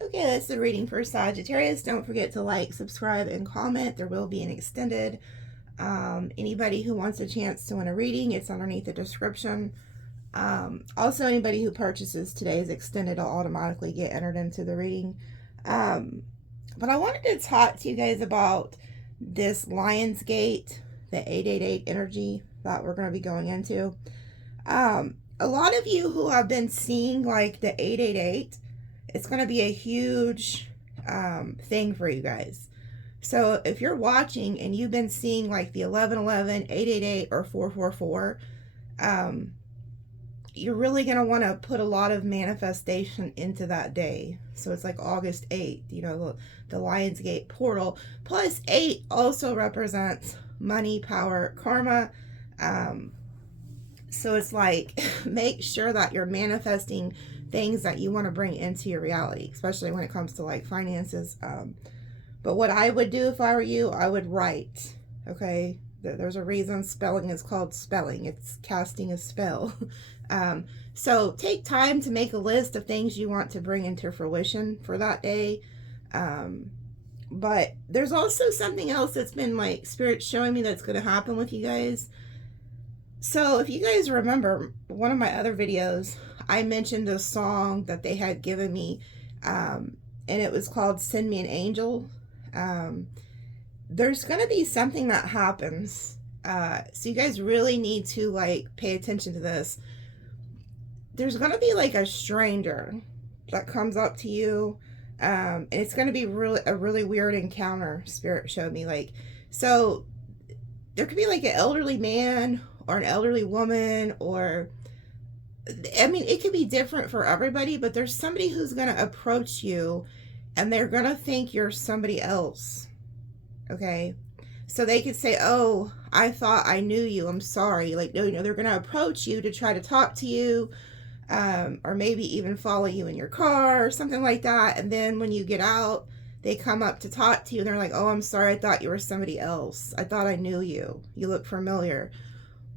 Okay, that's the reading for Sagittarius. Don't forget to like, subscribe, and comment. There will be an extended. Anybody who wants a chance to win a reading, it's underneath the description. Also, anybody who purchases today's extended will automatically get entered into the reading. But I wanted to talk to you guys about this Lionsgate, the 888 energy that we're going to be going into. A lot of you who have been seeing like the 888, it's going to be a huge thing for you guys. So if you're watching and you've been seeing like the 1111, 888, or 444, you're really going to want to put a lot of manifestation into that day. So it's like August 8th, you know, the Lionsgate portal. Plus 8 also represents money, power, karma. So it's like, make sure that you're manifesting things that you want to bring into your reality, especially when it comes to like finances. But what I would do if I were you, I would write, okay? There's a reason spelling is called spelling. It's casting a spell. So take time to make a list of things you want to bring into fruition for that day. But there's also something else that's been like Spirit showing me that's going to happen with you guys. So if you guys remember one of my other videos, I mentioned a song that they had given me, and it was called Send Me an Angel. There's going to be something that happens. So you guys really need to like pay attention to this. There's going to be like a stranger that comes up to you. And it's going to be a really weird encounter, Spirit showed me. Like, so there could be like an elderly man or an elderly woman, or, I mean, it could be different for everybody, but there's somebody who's going to approach you and they're going to think you're somebody else. Okay. So they could say, oh, I thought I knew you. I'm sorry. Like, no, they're going to approach you to try to talk to you, or maybe even follow you in your car or something like that. And then when you get out, they come up to talk to you and they're like, oh, I'm sorry. I thought you were somebody else. I thought I knew you. You look familiar.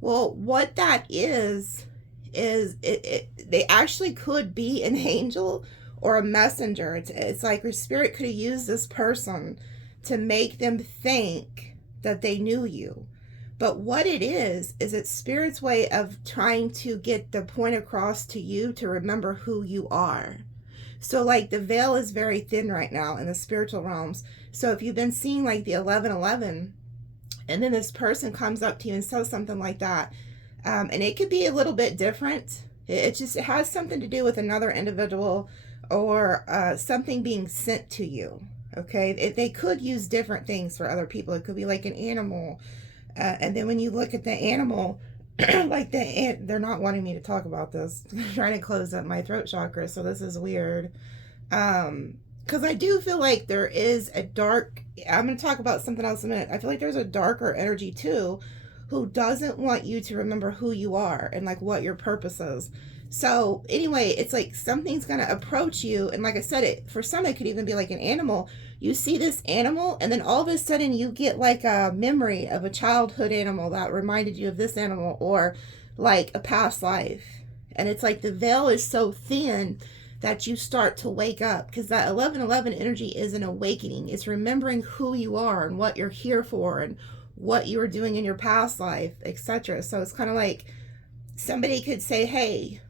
Well, what that is they actually could be an angel or a messenger. It's like your spirit could have used this person to make them think that they knew you. But what it is it's Spirit's way of trying to get the point across to you to remember who you are. So like the veil is very thin right now in the spiritual realms. So if you've been seeing like the 1111, and then this person comes up to you and says something like that, and it could be a little bit different. It has something to do with another individual, or something being sent to you. Okay, they could use different things for other people. It could be like an animal, and then when you look at the animal, like they're not wanting me to talk about this. I'm trying to close up my throat chakra, so this is weird. Because I do feel like there is a dark, I'm going to talk about something else in a minute. I feel like there's a darker energy too, who doesn't want you to remember who you are and like what your purpose is. So anyway, it's like something's going to approach you. And like I said, for some, it could even be like an animal. You see this animal and then all of a sudden you get like a memory of a childhood animal that reminded you of this animal, or like a past life. And it's like the veil is so thin that you start to wake up, because that 1111 energy is an awakening. It's remembering who you are and what you're here for and what you were doing in your past life, etc. So it's kind of like somebody could say, hey,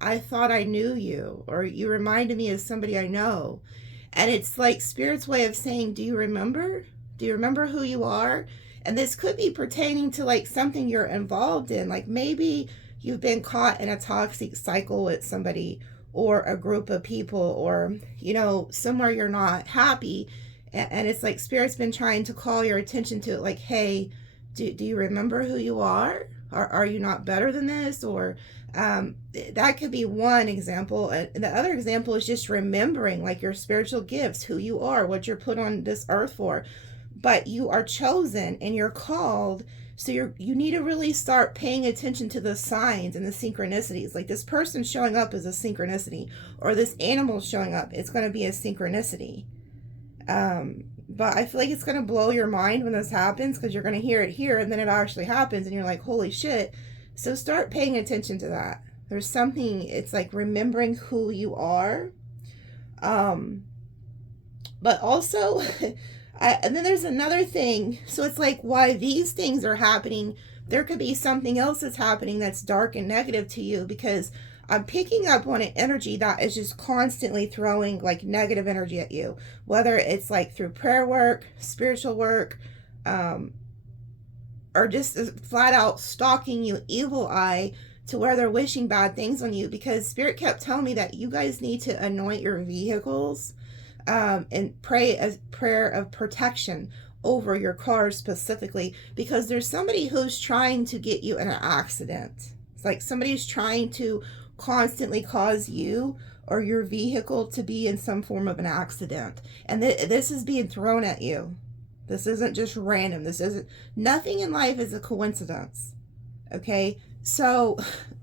I thought I knew you, or you reminded me of somebody I know. And it's like Spirit's way of saying, do you remember? Do you remember who you are? And this could be pertaining to like something you're involved in. Like maybe you've been caught in a toxic cycle with somebody, or a group of people, or somewhere you're not happy, and it's like Spirit's been trying to call your attention to it, like, hey, do you remember who you are? Are you not better than this? Or that could be one example. And the other example is just remembering like your spiritual gifts, who you are, what you're put on this earth for. But you are chosen and you're called. So you need to really start paying attention to the signs and the synchronicities. Like this person showing up is a synchronicity, or this animal showing up, it's going to be a synchronicity. But I feel like it's going to blow your mind when this happens, because you're going to hear it here and then it actually happens and you're like, holy shit. So start paying attention to that. There's something, it's like remembering who you are. But also, and then there's another thing. So it's like, why these things are happening, there could be something else that's happening that's dark and negative to you, because I'm picking up on an energy that is just constantly throwing like negative energy at you, whether it's like through prayer work, spiritual work, or just flat out stalking you, evil eye, to where they're wishing bad things on you. Because Spirit kept telling me that you guys need to anoint your vehicles, and pray a prayer of protection over your car specifically, because there's somebody who's trying to get you in an accident. It's like somebody's trying to constantly cause you or your vehicle to be in some form of an accident, and this is being thrown at you. This isn't just random. This isn't, nothing in life is a coincidence. Okay, so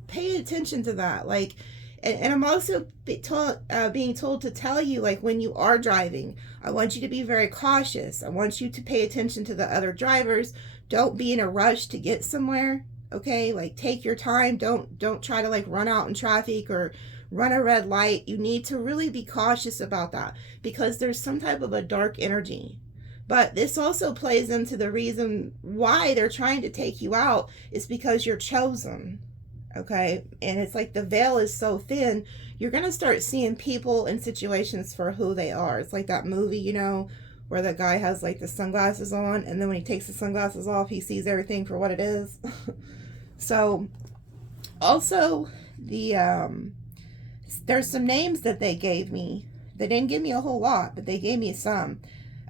pay attention to that. Like, and I'm also being told to tell you, like, when you are driving, I want you to be very cautious. I want you to pay attention to the other drivers. Don't be in a rush to get somewhere. Okay, like, take your time. Don't try to like run out in traffic or run a red light. You need to really be cautious about that, because there's some type of a dark energy. But this also plays into the reason why they're trying to take you out, is because you're chosen. Okay, and it's like the veil is so thin, you're gonna start seeing people and situations for who they are. It's like that movie, you know, where the guy has like the sunglasses on, and then when he takes the sunglasses off, he sees everything for what it is. So also there's some names that they gave me. They didn't give me a whole lot, but they gave me some.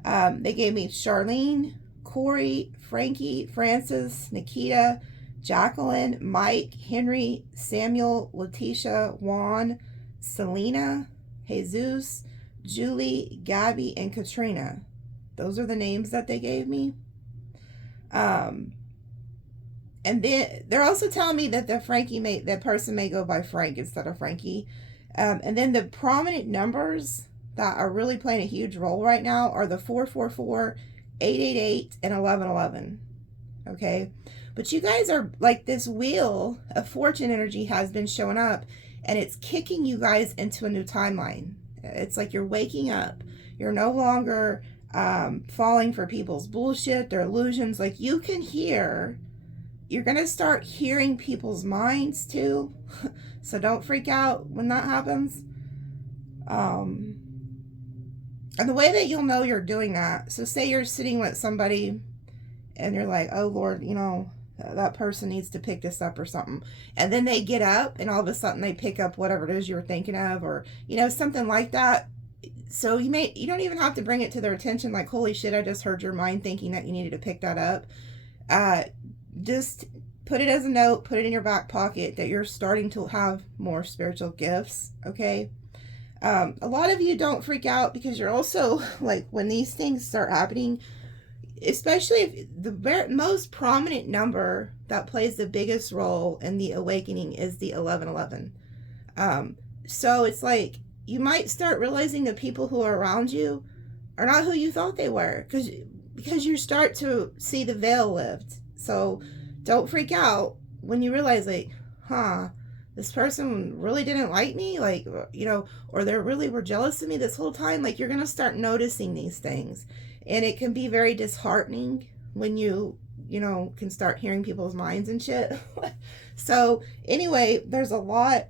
They gave me Charlene, Corey, Frankie, Francis, Nikita, Jacqueline, Mike, Henry, Samuel, Letitia, Juan, Selena, Jesus, Julie, Gabby, and Katrina. Those are the names that they gave me. And then they're also telling me that that person may go by Frank instead of Frankie. And then the prominent numbers that are really playing a huge role right now are the 444, 888, and 1111. Okay, but you guys are like, this wheel of fortune energy has been showing up, and it's kicking you guys into a new timeline. It's like you're waking up. You're no longer falling for people's bullshit, their illusions. Like, you can hear, you're gonna start hearing people's minds too. So don't freak out when that happens. And the way that you'll know you're doing that, so say you're sitting with somebody and you're like, oh Lord, you know, that person needs to pick this up or something. And then they get up and all of a sudden they pick up whatever it is you were thinking of, or, you know, something like that. So you don't even have to bring it to their attention like, holy shit, I just heard your mind thinking that you needed to pick that up. Just put it as a note, put it in your back pocket that you're starting to have more spiritual gifts. Okay. A lot of you don't freak out, because you're also like, when these things start happening, especially if the most prominent number that plays the biggest role in the awakening is the 1111. So it's like, you might start realizing the people who are around you are not who you thought they were, because you start to see the veil lift. So don't freak out when you realize, like, this person really didn't like me, like, you know, or they really were jealous of me this whole time. Like, you're going to start noticing these things, and it can be very disheartening when you know, can start hearing people's minds and shit. So anyway, there's a lot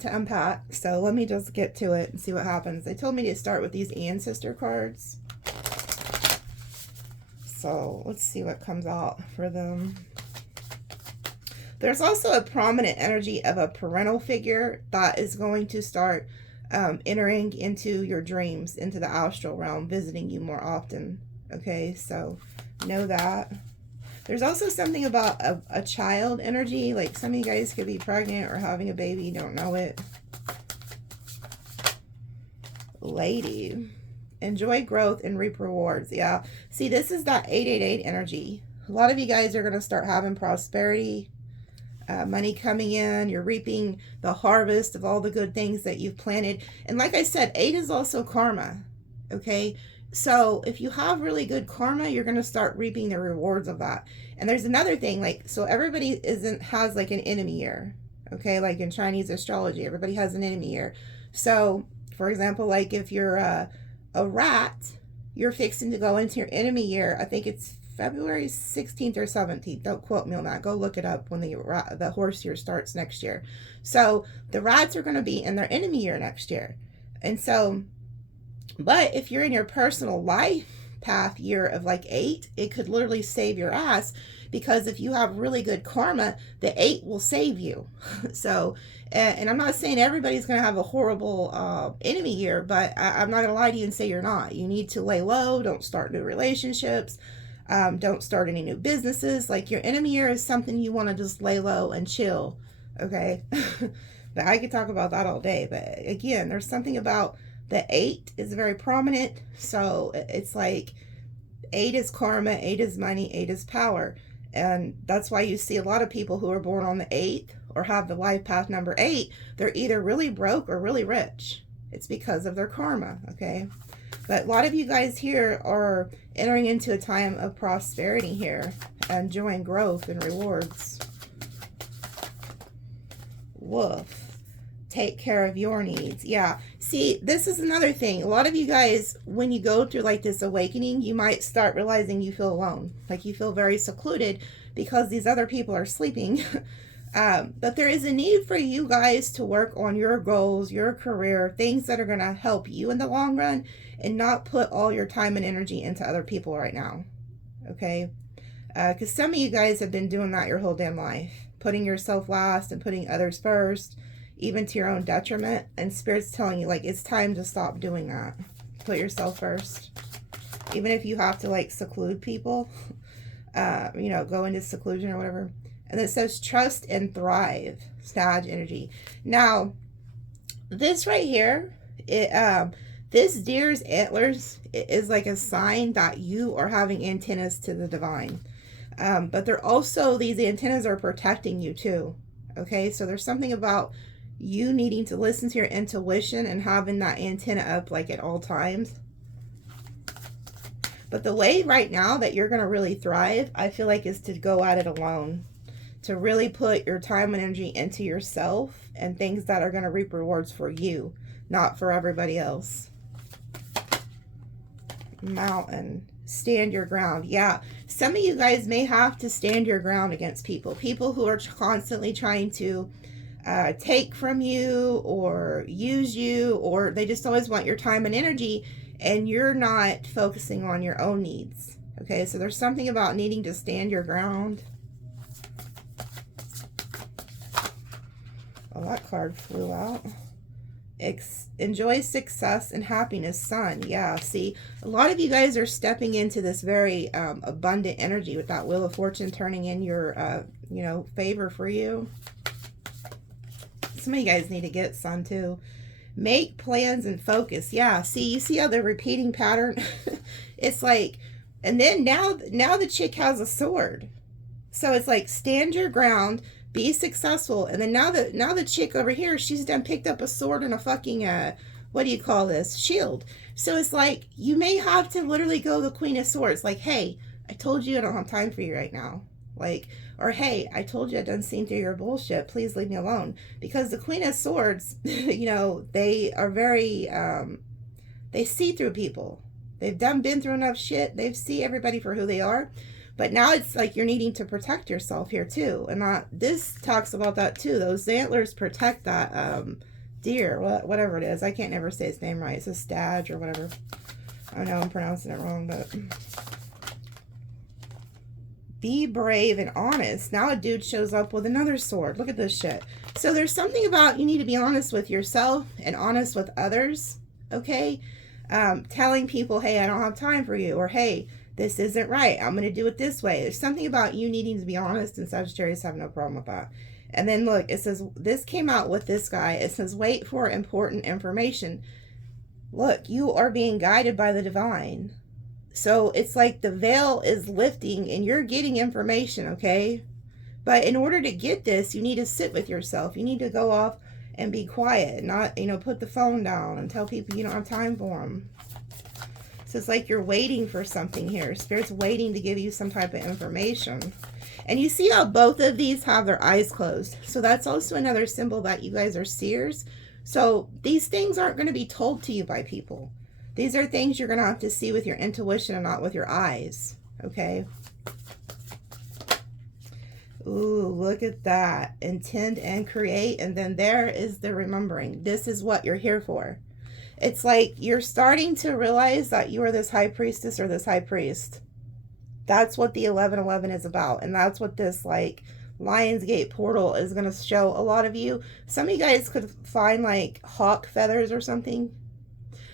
to unpack, so let me just get to it and see what happens. They told me to start with these Ancestor cards, so let's see what comes out for them. There's also a prominent energy of a parental figure that is going to start entering into your dreams, into the astral realm, visiting you more often. Okay, so know that. There's also something about a child energy, like some of you guys could be pregnant or having a baby, you don't know it. Lady, enjoy growth and reap rewards. Yeah, see, this is that 888 energy. A lot of you guys are going to start having prosperity. Money coming in, you're reaping the harvest of all the good things that you've planted. And like I said, 8 is also karma. Okay, so if you have really good karma, you're going to start reaping the rewards of that. And there's another thing, like, so everybody has like an enemy year. Okay, like in Chinese astrology, everybody has an enemy year. So for example, like if you're a rat, you're fixing to go into your enemy year. I think it's February 16th or 17th. Don't quote me on that. Go look it up when the horse year starts next year. So the rats are going to be in their enemy year next year. And so, but if you're in your personal life path year of like 8, it could literally save your ass, because if you have really good karma, the 8 will save you. So, and I'm not saying everybody's going to have a horrible enemy year, but I'm not going to lie to you and say you're not. You need to lay low. Don't start new relationships. Don't start any new businesses. Like, your enemy year is something you want to just lay low and chill. Okay. But I could talk about that all day. But again, there's something about the 8 is very prominent. So it's like 8 is karma, 8 is money, 8 is power. And that's why you see a lot of people who are born on the 8th or have the life path number 8, they're either really broke or really rich. It's because of their karma, okay? But a lot of you guys here are entering into a time of prosperity here, enjoying growth and rewards. Woof. Take care of your needs. Yeah. See, this is another thing. A lot of you guys, when you go through like this awakening, you might start realizing you feel alone. Like you feel very secluded because these other people are sleeping. But there is a need for you guys to work on your goals, your career, things that are going to help you in the long run, and not put all your time and energy into other people right now. Okay? Because some of you guys have been doing that your whole damn life. Putting yourself last and putting others first, even to your own detriment. And Spirit's telling you, like, it's time to stop doing that. Put yourself first. Even if you have to, like, seclude people, you know, go into seclusion or whatever. And it says trust and thrive, Sag energy. Now, this right here, this deer's antlers is like a sign that you are having antennas to the divine. But they're also, these antennas are protecting you too. Okay, so there's something about you needing to listen to your intuition and having that antenna up like at all times. But the way right now that you're going to really thrive, I feel like, is to go at it alone. To really put your time and energy into yourself and things that are going to reap rewards for you, not for everybody else. Mountain. Stand your ground. Yeah, some of you guys may have to stand your ground against people. People who are constantly trying to take from you or use you, or they just always want your time and energy, and you're not focusing on your own needs. Okay, so there's something about needing to stand your ground. Oh, that card flew out. Enjoy success and happiness, Sun. Yeah, see, a lot of you guys are stepping into this very abundant energy with that Wheel of Fortune turning in your, you know, favor for you. Some of you guys need to get Sun too. Make plans and focus. Yeah, see, you see how the repeating pattern? It's like, and then now the chick has a sword. So it's like, stand your ground, be successful. And then now the chick over here, she's done picked up a sword and a fucking, what do you call this? Shield. So it's like, you may have to literally go the Queen of Swords. Like, hey, I told you I don't have time for you right now. Like, or hey, I told you I done seen through your bullshit. Please leave me alone. Because the Queen of Swords, you know, they are very, they see through people. They've been through enough shit. They see everybody for who they are. But now it's like you're needing to protect yourself here too. And this talks about that too. Those antlers protect that deer, whatever it is. I can't never say its name right. It's a stag or whatever. I know I'm pronouncing it wrong, but be brave and honest. Now a dude shows up with another sword. Look at this shit. So there's something about you need to be honest with yourself and honest with others. Okay? Telling people, hey, I don't have time for you. Or hey, this isn't right. I'm going to do it this way. There's something about you needing to be honest, and Sagittarius have no problem with that. And then look, it says, this came out with this guy. It says, wait for important information. Look, you are being guided by the divine. So it's like the veil is lifting and you're getting information, okay? But in order to get this, you need to sit with yourself. You need to go off and be quiet, not, you know, put the phone down and tell people you don't have time for them. So it's like you're waiting for something here. Spirit's waiting to give you some type of information. And you see how both of these have their eyes closed. So that's also another symbol that you guys are seers. So these things aren't going to be told to you by people. These are things you're going to have to see with your intuition and not with your eyes. Okay? Ooh, look at that. Intend and create. And then there is the remembering. This is what you're here for. It's like you're starting to realize that you are this high priestess or this high priest. That's what the 1111 is about. And that's what this like Lionsgate portal is going to show a lot of you. Some of you guys could find like hawk feathers or something.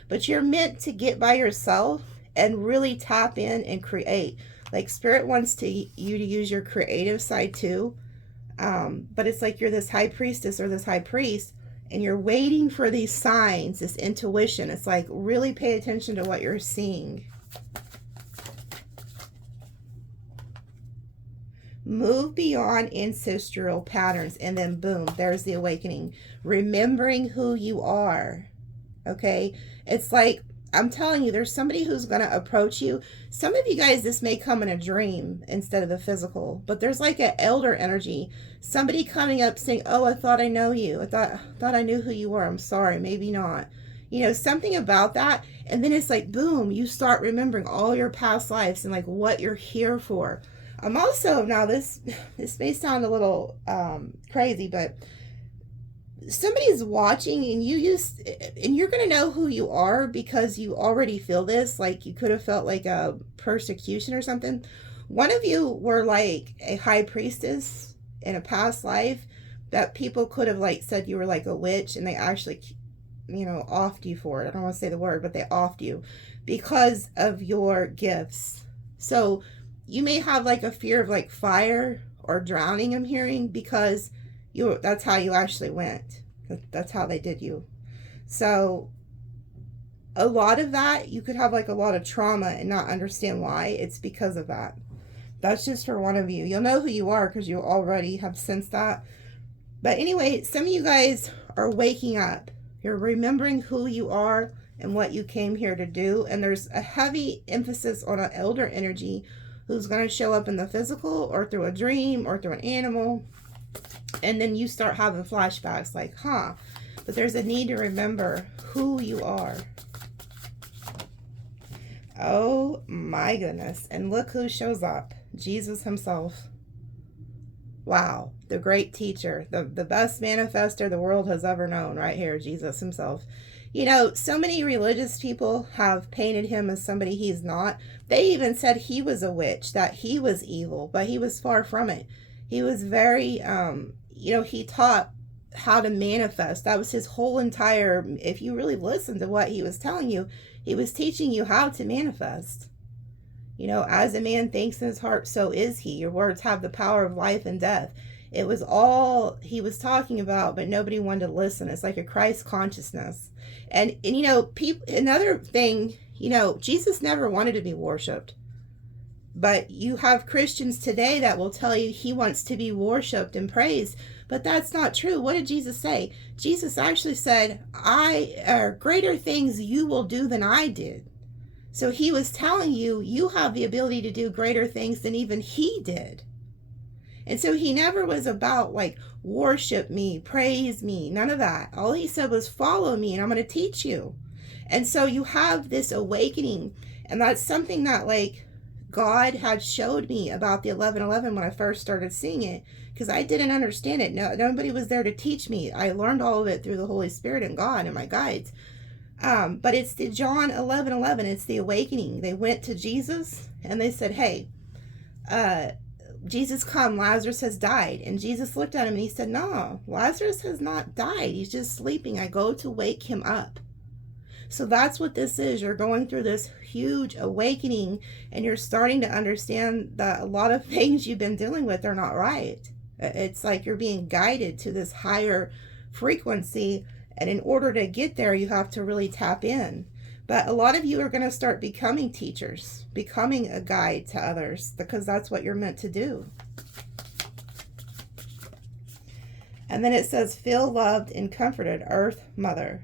But you're meant to get by yourself and really tap in and create. Like Spirit wants you to use your creative side too. But it's like you're this high priestess or this high priest, and you're waiting for these signs, this intuition. It's like really pay attention to what you're seeing. Move beyond ancestral patterns, and then boom, there's the awakening. Remembering who you are. Okay? It's like, I'm telling you, there's somebody who's going to approach you. Some of you guys, this may come in a dream instead of the physical, but there's like an elder energy. Somebody coming up saying, oh, I thought I know you. I thought I knew who you were. I'm sorry. Maybe not. You know, something about that. And then it's like, boom, you start remembering all your past lives and like what you're here for. I'm also, now this may sound a little crazy, but somebody's watching and you're going to know who you are because you already feel this. Like you could have felt like a persecution or something. One of you were like a high priestess in a past life that people could have like said you were like a witch, and they actually, you know, offed you for it. I don't want to say the word, but they offed you because of your gifts. So you may have like a fear of like fire or drowning, I'm hearing, because that's how you actually went. That's how they did you. So a lot of that, you could have like a lot of trauma and not understand why. It's because of that. That's just for one of you. You'll know who you are because you already have sensed that. But anyway, some of you guys are waking up. You're remembering who you are and what you came here to do. And there's a heavy emphasis on an elder energy who's going to show up in the physical or through a dream or through an animal. And then you start having flashbacks like, huh, but there's a need to remember who you are. Oh my goodness. And look who shows up. Jesus himself. Wow. The great teacher, the best manifester the world has ever known right here, Jesus himself. You know, so many religious people have painted him as somebody he's not. They even said he was a witch, that he was evil, but he was far from it. He was very, you know, he taught how to manifest. That was his whole entire, if you really listen to what he was telling you, he was teaching you how to manifest. You know, as a man thinks in his heart, so is he. Your words have the power of life and death. It was all he was talking about, but nobody wanted to listen. It's like a Christ consciousness. And you know, another thing, you know, Jesus never wanted to be worshipped. But you have Christians today that will tell you he wants to be worshipped and praised. But that's not true. What did Jesus say? Jesus actually said, greater things you will do than I did. So he was telling you, you have the ability to do greater things than even he did. And so he never was about like, worship me, praise me, none of that. All he said was, follow me and I'm going to teach you. And so you have this awakening. And that's something that like, God had showed me about the 1111 when I first started seeing it, because I didn't understand it. Nobody was there to teach me. I learned all of it through the Holy Spirit and God and my guides. But it's the John 11:11. It's the awakening. They went to Jesus and they said, hey, Jesus come, Lazarus has died. And Jesus looked at him and he said, no, Lazarus has not died. He's just sleeping. I go to wake him up. So that's what this is. You're going through this huge awakening and you're starting to understand that a lot of things you've been dealing with are not right. It's like you're being guided to this higher frequency. And in order to get there, you have to really tap in. But a lot of you are going to start becoming teachers, becoming a guide to others, because that's what you're meant to do. And then it says, feel loved and comforted, Earth Mother.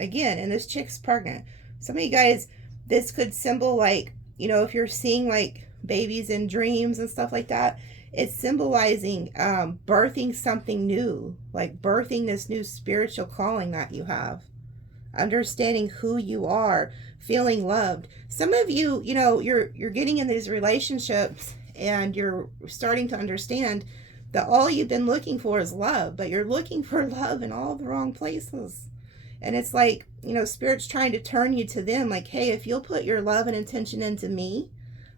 Again, and this chick's pregnant. Some of you guys, this could symbol like, you know, if you're seeing like babies in dreams and stuff like that, It's symbolizing birthing something new, like birthing this new spiritual calling that you have, understanding who you are, feeling loved. Some of you, you know, you're getting in these relationships and you're starting to understand that all you've been looking for is love, but you're looking for love in all the wrong places. And it's like, you know, Spirit's trying to turn you to them, like, hey, if you'll put your love and intention into me,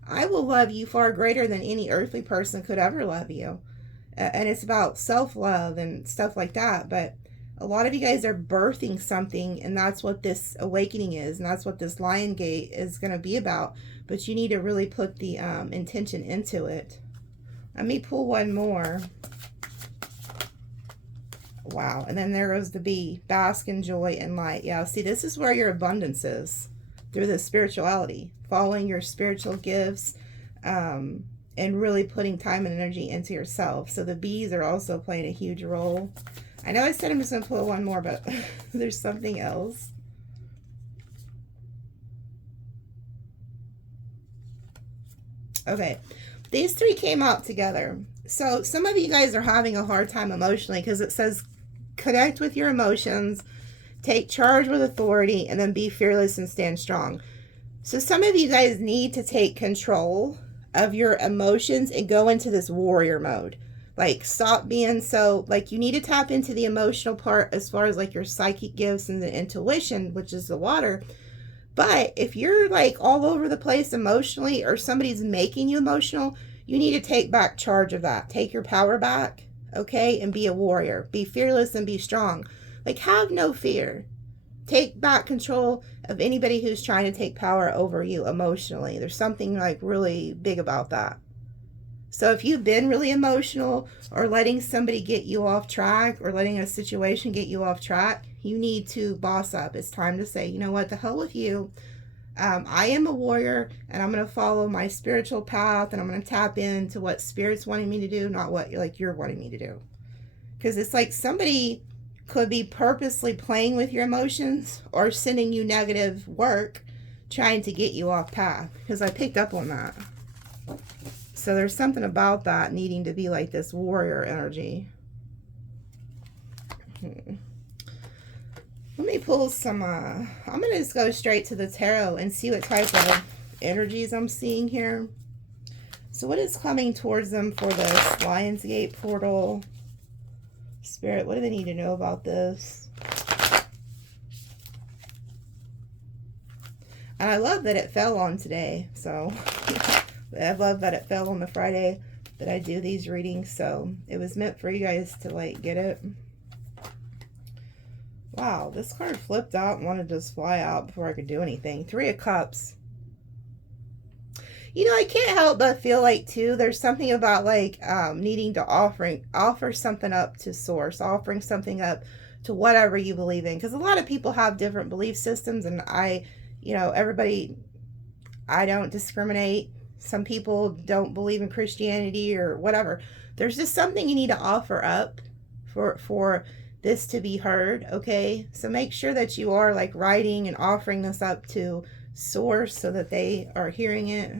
I will love you far greater than any earthly person could ever love you. And it's about self-love and stuff like that. But a lot of you guys are birthing something, and that's what this awakening is, and that's what this Lion Gate is going to be about. But you need to really put the intention into it. Let me pull one more. Wow. And then there goes the bee. Bask in joy and light. Yeah, see, this is where your abundance is, through the spirituality, following your spiritual gifts, and really putting time and energy into yourself. So the bees are also playing a huge role. I know I said I'm just going to pull one more, but there's something else. Okay, these three came out together. So some of you guys are having a hard time emotionally because it says connect with your emotions, take charge with authority, and then be fearless and stand strong. So some of you guys need to take control of your emotions and go into this warrior mode. Like, stop being so, like, you need to tap into the emotional part as far as like your psychic gifts and the intuition, which is the water. But if you're like all over the place emotionally, or somebody's making you emotional, you need to take back charge of that. Take your power back, okay? And be a warrior. Be fearless and be strong. Like, have no fear. Take back control of anybody who's trying to take power over you emotionally. There's something like really big about that. So if you've been really emotional, or letting somebody get you off track, or letting a situation get you off track, you need to boss up. It's time to say, you know what, the hell with you. I am a warrior, and I'm going to follow my spiritual path, and I'm going to tap into what Spirit's wanting me to do, not what like you're wanting me to do. Because it's like somebody could be purposely playing with your emotions or sending you negative work, trying to get you off path. Because I picked up on that. So there's something about that needing to be like this warrior energy. Let me pull some, I'm going to just go straight to the tarot and see what type of energies I'm seeing here. So what is coming towards them for this Lionsgate portal? Spirit, what do they need to know about this? And I love that it fell on today, so I love that it fell on the Friday that I do these readings, so it was meant for you guys to like get it. Wow, this card flipped out and wanted to just fly out before I could do anything. 3 of Cups. You know, I can't help but feel like, too, there's something about, like, needing to offer something up to Source, offering something up to whatever you believe in. Because a lot of people have different belief systems, and you know, everybody, I don't discriminate. Some people don't believe in Christianity or whatever. There's just something you need to offer up for this to be heard, okay? So make sure that you are, like, writing and offering this up to Source so that they are hearing it.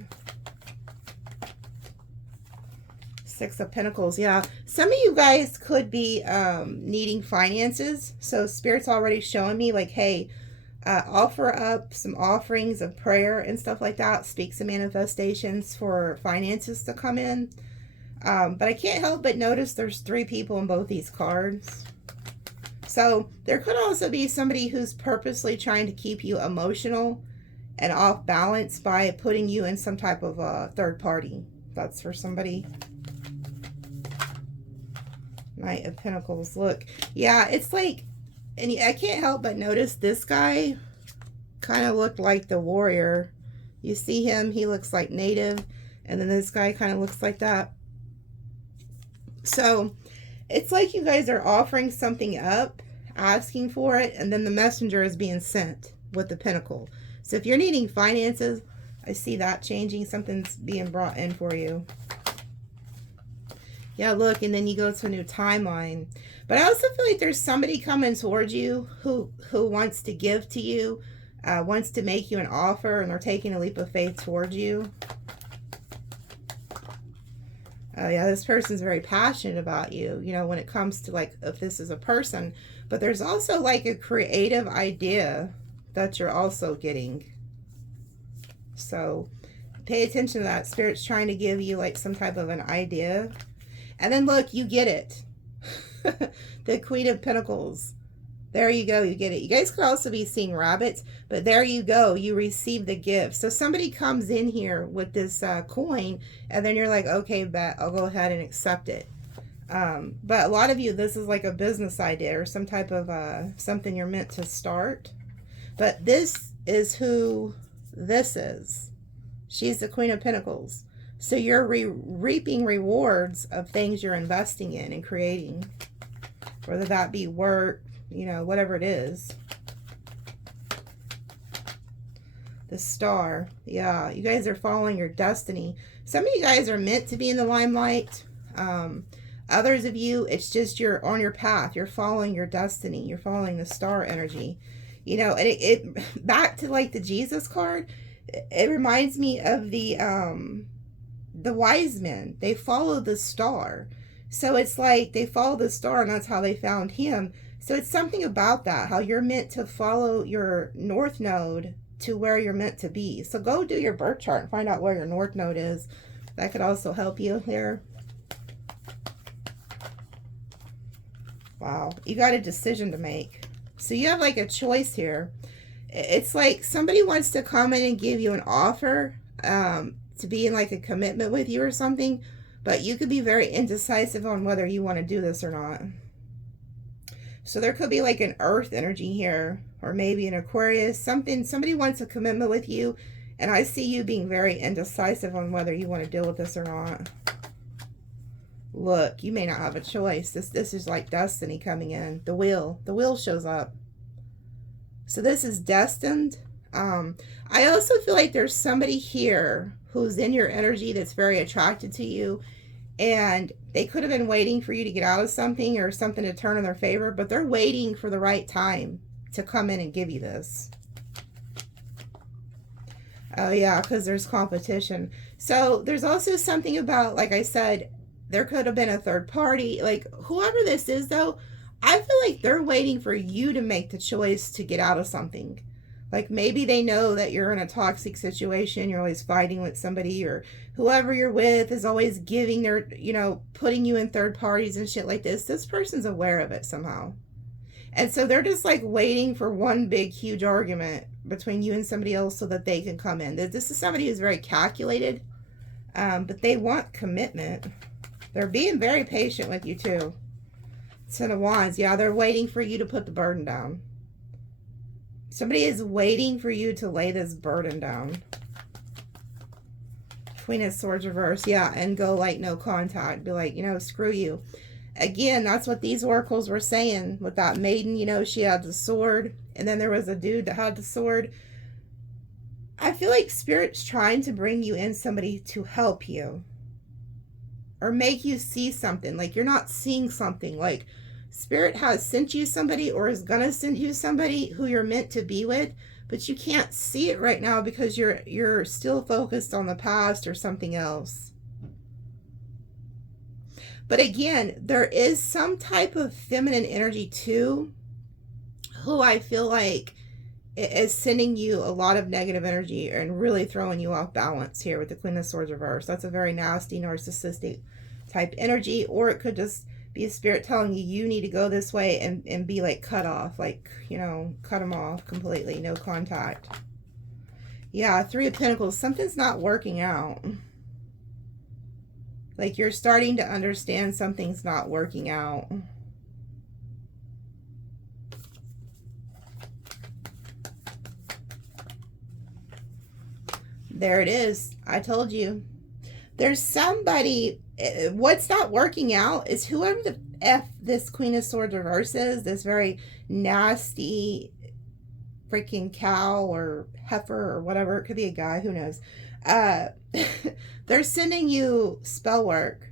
6 of Pentacles, yeah. Some of you guys could be needing finances. So Spirit's already showing me, like, hey, offer up some offerings of prayer and stuff like that. Speak some manifestations for finances to come in. But I can't help but notice there's 3 people in both these cards. So there could also be somebody who's purposely trying to keep you emotional and off balance by putting you in some type of third party. That's for somebody. Knight of Pentacles. Look, yeah, it's like, and I can't help but notice this guy kind of looked like the warrior. You see him, he looks like native, and then this guy kind of looks like that. So it's like you guys are offering something up, asking for it, and then the messenger is being sent with the pentacle. So if you're needing finances, I see that changing. Something's being brought in for you. Yeah, look, and then you go to a new timeline. But I also feel like there's somebody coming towards you who wants to give to you, wants to make you an offer, and they're taking a leap of faith towards you. Oh yeah, this person's very passionate about you, you know, when it comes to like if this is a person. But there's also like a creative idea that you're also getting. So pay attention to that. Spirit's trying to give you like some type of an idea. And then look, you get it. The Queen of Pentacles. There you go, you get it. You guys could also be seeing rabbits, but there you go, you receive the gift. So somebody comes in here with this coin, and then you're like, okay, bet, I'll go ahead and accept it. But a lot of you, this is like a business idea or some type of something you're meant to start. But this is who this is. She's the Queen of Pentacles. So you're reaping rewards of things you're investing in and creating, whether that be work, you know, whatever it is. The Star. Yeah, you guys are following your destiny. Some of you guys are meant to be in the limelight. Others of you, it's just you're on your path. You're following your destiny. You're following the star energy. You know, and it back to like the Jesus card, it reminds me of the wise men. They followed the star. So it's like they followed the star, and that's how they found him. So it's something about that, how you're meant to follow your north node to where you're meant to be. So go do your birth chart and find out where your north node is. That could also help you here. Wow, you got a decision to make. So you have like a choice here. It's like somebody wants to come in and give you an offer to be in like a commitment with you or something, but you could be very indecisive on whether you want to do this or not. So there could be like an earth energy here, or maybe an Aquarius, somebody wants a commitment with you, and I see you being very indecisive on whether you want to deal with this or not. Look, you may not have a choice. This is like destiny coming in. The wheel shows up. So this is destined. I also feel like there's somebody here who's in your energy that's very attracted to you, and they could have been waiting for you to get out of something or something to turn in their favor, but they're waiting for the right time to come in and give you this. Oh yeah, because there's competition. So there's also something about, like I said, there could have been a third party. Like whoever this is though, I feel like they're waiting for you to make the choice to get out of something. Like maybe they know that you're in a toxic situation, you're always fighting with somebody, or whoever you're with is always giving their, you know, putting you in third parties and shit like this. This person's aware of it somehow. And so they're just like waiting for one big, huge argument between you and somebody else so that they can come in. This is somebody who's very calculated, but they want commitment. They're being very patient with you too. Ten of Wands. Yeah, they're waiting for you to put the burden down. Somebody is waiting for you to lay this burden down. Queen of Swords reverse. Yeah, and go like no contact. Be like, you know, screw you. Again, that's what these oracles were saying with that maiden. You know, she had the sword, and then there was a dude that had the sword. I feel like Spirit's trying to bring you in somebody to help you, or make you see something. Like you're not seeing something. Like Spirit has sent you somebody, or is gonna send you somebody who you're meant to be with, but you can't see it right now because you're still focused on the past or something else. But again, there is some type of feminine energy too, who I feel like is sending you a lot of negative energy and really throwing you off balance here with the Queen of Swords reverse. That's a very nasty, narcissistic type energy, or it could just be a spirit telling you, you need to go this way and be like cut off, like, you know, cut them off completely, no contact. Yeah, Three of Pentacles, something's not working out. Like you're starting to understand something's not working out. There it is. I told you. There's somebody, what's not working out is whoever the F this Queen of Swords reverse is, this very nasty freaking cow or heifer or whatever. It could be a guy, who knows. They're sending you spell work,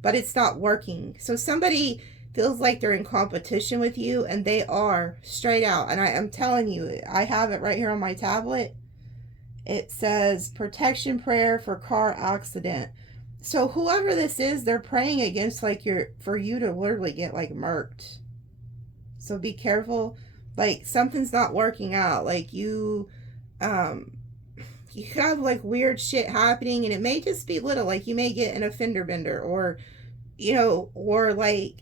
but it's not working. So somebody feels like they're in competition with you, and they are, straight out. And I'm telling you, I have it right here on my tablet. It says protection prayer for car accident. So whoever this is, they're praying against like for you to literally get like murked. So be careful. Like something's not working out. Like um you have like weird shit happening, and it may just be little. Like you may get an offender bender, or or like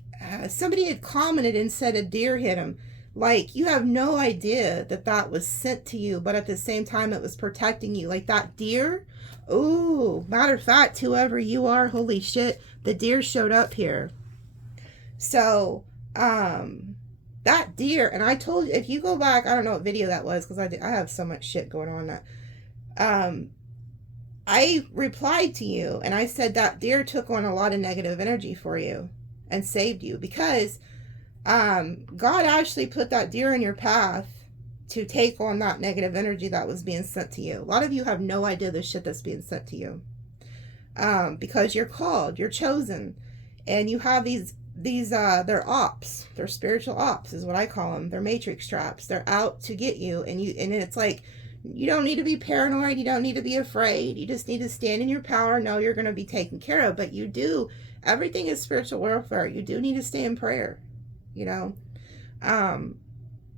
somebody had commented and said a deer hit him. Like you have no idea that that was sent to you, but at the same time it was protecting you. Like that deer. Ooh, matter of fact, whoever you are, holy shit, the deer showed up here. So that deer, and I told you, if you go back, I don't know what video that was, because I have so much shit going on that. I replied to you and I said that deer took on a lot of negative energy for you and saved you, because God actually put that deer in your path to take on that negative energy that was being sent to you. A lot of you have no idea the shit that's being sent to you, because you're called, you're chosen, and you have these they're ops, they're spiritual ops is what I call them. They're matrix traps. They're out to get you, and it's like, you don't need to be paranoid. You don't need to be afraid. You just need to stand in your power. Know you're going to be taken care of. But you do. Everything is spiritual warfare. You do need to stay in prayer.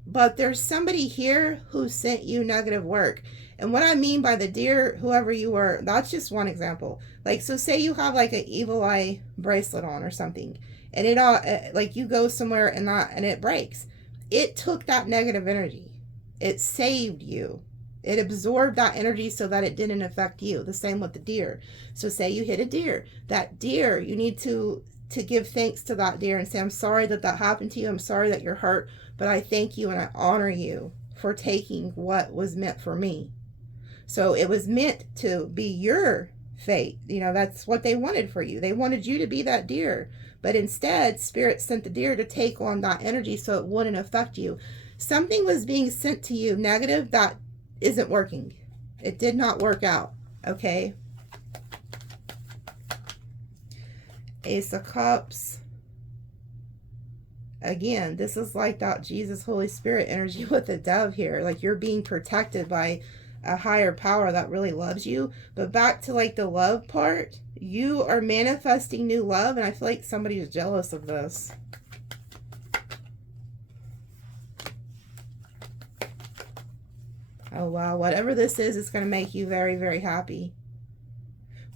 But there's somebody here who sent you negative work. And what I mean by the deer, whoever you were, that's just one example. Like, so say you have like an evil eye bracelet on or something, and it all, like you go somewhere and it breaks. It took that negative energy. It saved you. It absorbed that energy so that it didn't affect you. The same with the deer. So say you hit a deer. That deer, you need to give thanks to that deer and say, I'm sorry that happened to you. I'm sorry that you're hurt, but I thank you and I honor you for taking what was meant for me. So it was meant to be your fate. That's what they wanted for you. They wanted you to be that deer. But instead, Spirit sent the deer to take on that energy so it wouldn't affect you. Something was being sent to you negative that isn't working. It did not work out. Okay. Ace of Cups. Again, this is like that Jesus Holy Spirit energy with the dove here. Like you're being protected by a higher power that really loves you. But back to like the love part, you are manifesting new love, and I feel like somebody is jealous of this. Oh, wow. Whatever this is, it's going to make you very, very happy.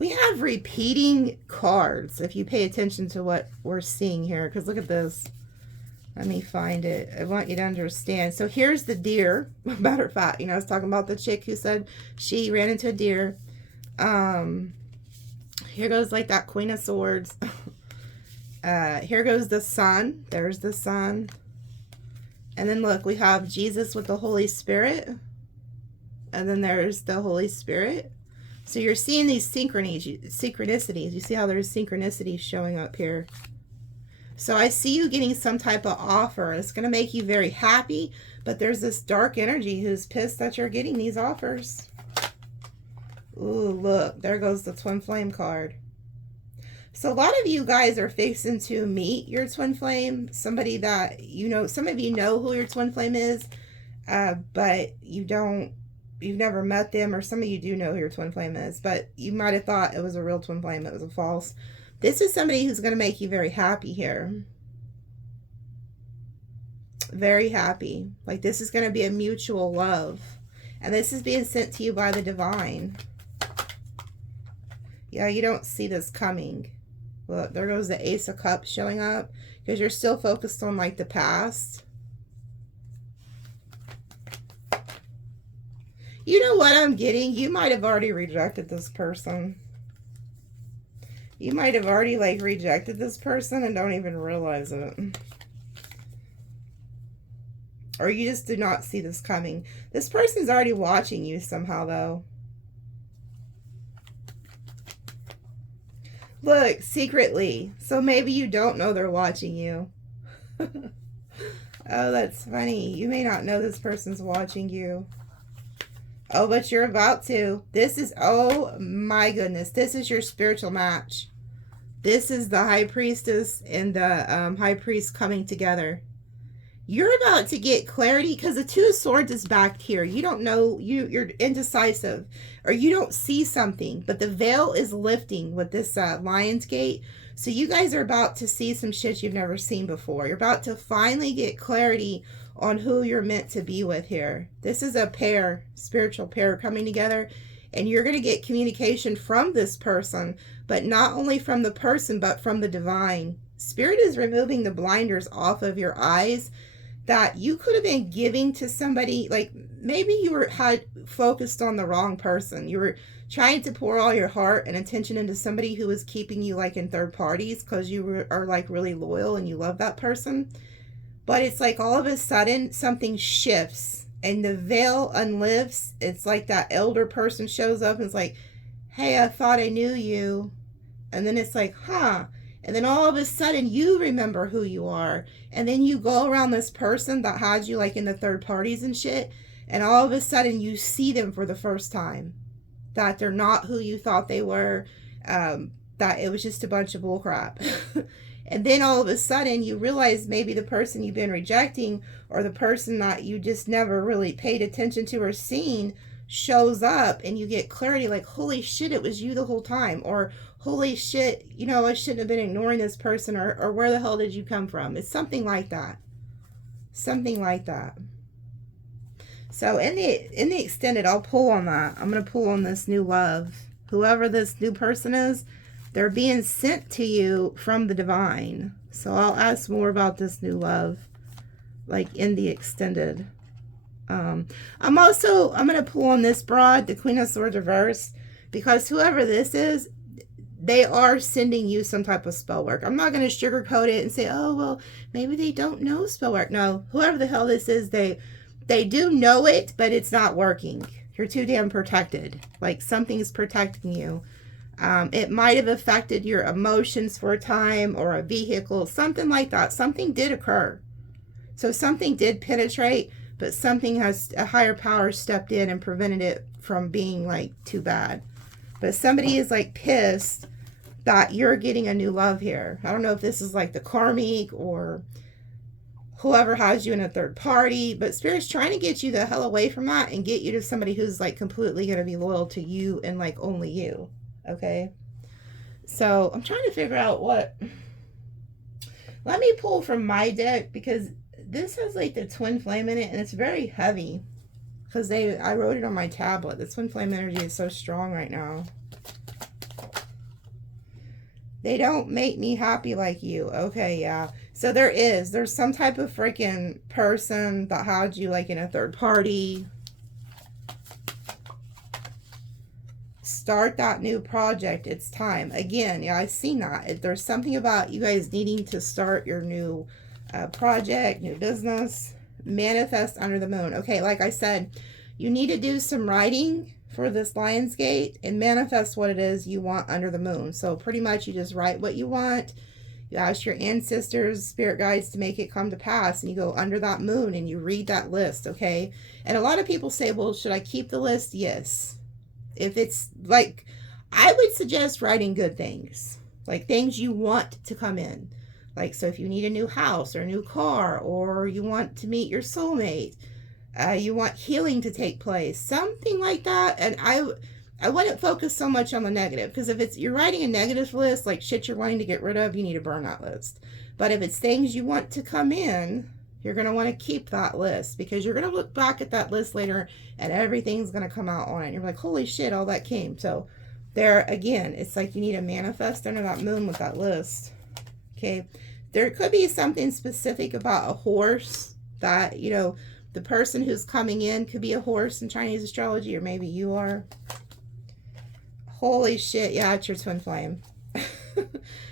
We have repeating cards, if you pay attention to what we're seeing here. Because look at this. Let me find it. I want you to understand. So here's the deer. Matter of fact, I was talking about the chick who said she ran into a deer. Here goes like that Queen of Swords. Here goes the sun. There's the sun. And then look, we have Jesus with the Holy Spirit. And then there's the Holy Spirit. So you're seeing these synchronicities. You see how there's synchronicities showing up here. So I see you getting some type of offer. It's going to make you very happy. But there's this dark energy who's pissed that you're getting these offers. Ooh, look. There goes the Twin Flame card. So a lot of you guys are fixing to meet your Twin Flame. Somebody that, some of you know who your Twin Flame is. But you've never met them, or some of you do know who your Twin Flame is, but you might have thought it was a real Twin Flame. It was a false. This is somebody who's going to make you very happy here. Very happy. Like this is going to be a mutual love. And this is being sent to you by the divine. Yeah, you don't see this coming. Look, there goes the Ace of Cups showing up, because you're still focused on like the past. You know what I'm getting? You might have already rejected this person. You might have already like rejected this person and don't even realize it. Or you just do not see this coming. This person's already watching you somehow though. Look, secretly. So maybe you don't know they're watching you. Oh, that's funny. You may not know this person's watching you. Oh, but you're about to. This is, oh my goodness. This is your spiritual match. This is the High Priestess and the High Priest coming together. You're about to get clarity because the Two of Swords is back here. You don't know, you're indecisive, or you don't see something, but the veil is lifting with this Lionsgate. So you guys are about to see some shit you've never seen before. You're about to finally get clarity on who you're meant to be with here. This is a pair, spiritual pair coming together, and you're going to get communication from this person, but not only from the person, but from the divine. Spirit is removing the blinders off of your eyes that you could have been giving to somebody. Like maybe you had focused on the wrong person. You were trying to pour all your heart and attention into somebody who was keeping you like in third parties because you are like really loyal and you love that person. But it's like all of a sudden something shifts and the veil unlifts. It's like that elder person shows up and it's like, hey, I thought I knew you. And then it's like, huh. And then all of a sudden you remember who you are. And then you go around this person that had you like in the third parties and shit. And all of a sudden you see them for the first time. That they're not who you thought they were. That it was just a bunch of bullcrap. And then all of a sudden you realize maybe the person you've been rejecting or the person that you just never really paid attention to or seen shows up, and you get clarity like, holy shit, it was you the whole time. Or holy shit, you know, I shouldn't have been ignoring this person, or where the hell did you come from? It's something like that. Something like that. So in the extended, I'll pull on that. I'm going to pull on this new love. Whoever this new person is, they're being sent to you from the divine. So I'll ask more about this new love, like in the extended. I'm going to pull on this broad, the Queen of Swords reverse, because whoever this is, they are sending you some type of spell work. I'm not going to sugarcoat it and say, oh, well, maybe they don't know spell work. No, whoever the hell this is, they do know it, but it's not working. You're too damn protected. Like something's protecting you. It might have affected your emotions for a time, or a vehicle, something like that. Something did occur. So something did penetrate, but something has a higher power stepped in and prevented it from being like too bad. But somebody is like pissed that you're getting a new love here. I don't know if this is like the karmic or whoever has you in a third party, but Spirit's trying to get you the hell away from that and get you to somebody who's like completely going to be loyal to you and like only you. Okay. So I'm trying to figure out what, let me pull from my deck, because this has like the twin flame in it and it's very heavy because I wrote it on my tablet. The twin flame energy is so strong right now. They don't make me happy like you. Okay, yeah. So there's some type of freaking person that had you like in a third party. Start that new project. It's time. Again, yeah, I've seen that. If there's something about you guys needing to start your new project, new business, manifest under the moon. Okay, like I said, you need to do some writing for this Lionsgate and manifest what it is you want under the moon. So pretty much you just write what you want. You ask your ancestors, spirit guides to make it come to pass, and you go under that moon and you read that list, okay? And a lot of people say, well, should I keep the list? Yes. If it's like, I would suggest writing good things, like things you want to come in. Like, so if you need a new house or a new car, or you want to meet your soulmate, you want healing to take place, something like that. And I wouldn't focus so much on the negative, because if you're writing a negative list, like shit you're wanting to get rid of, you need to burn that list. But if it's things you want to come in, you're going to want to keep that list, because you're going to look back at that list later and everything's going to come out on it. You're like, holy shit, all that came. So there again, it's like you need to manifest under that moon with that list. Okay. There could be something specific about a horse that, you know, the person who's coming in could be a horse in Chinese astrology, or maybe you are. Holy shit. Yeah, it's your twin flame.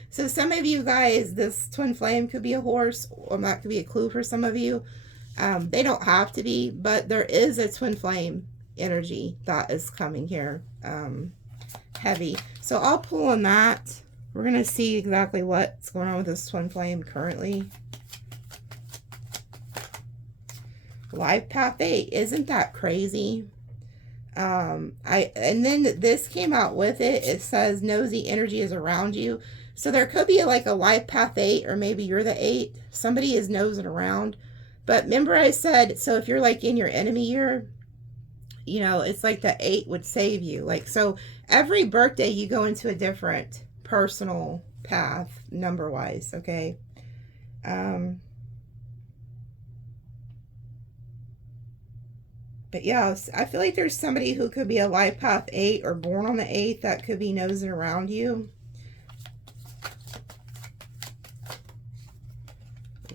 So some of you guys, this twin flame could be a horse, or that could be a clue for some of you. They don't have to be, but there is a twin flame energy that is coming here. Heavy. So I'll pull on that. We're going to see exactly what's going on with this twin flame currently. Life path 8. Isn't that crazy? And then this came out with it. It says nosy energy is around you. So there could be like a life path 8, or maybe you're the 8. Somebody is nosing around But remember I said, so if you're like in your enemy year, you know, it's like the 8 would save you. Like, so every birthday you go into a different personal path, number-wise, okay? But yeah, I feel like there's somebody who could be a life path 8 or born on the 8th that could be nosing around you.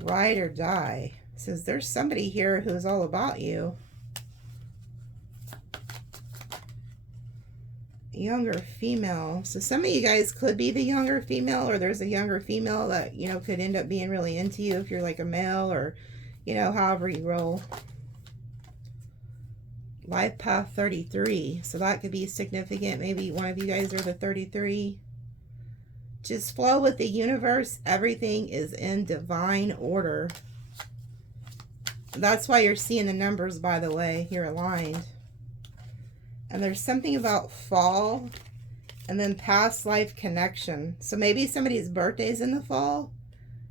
Ride or die. It says there's somebody here who's all about you. Younger female. So some of you guys could be the younger female, or there's a younger female that, you know, could end up being really into you if you're like a male, or, you know, however you roll. Life path 33. So that could be significant. Maybe one of you guys are the 33. Just flow with the universe. Everything is in divine order. That's why you're seeing the numbers, by the way. You're aligned. And there's something about fall and then past life connection. So maybe somebody's birthday's in the fall,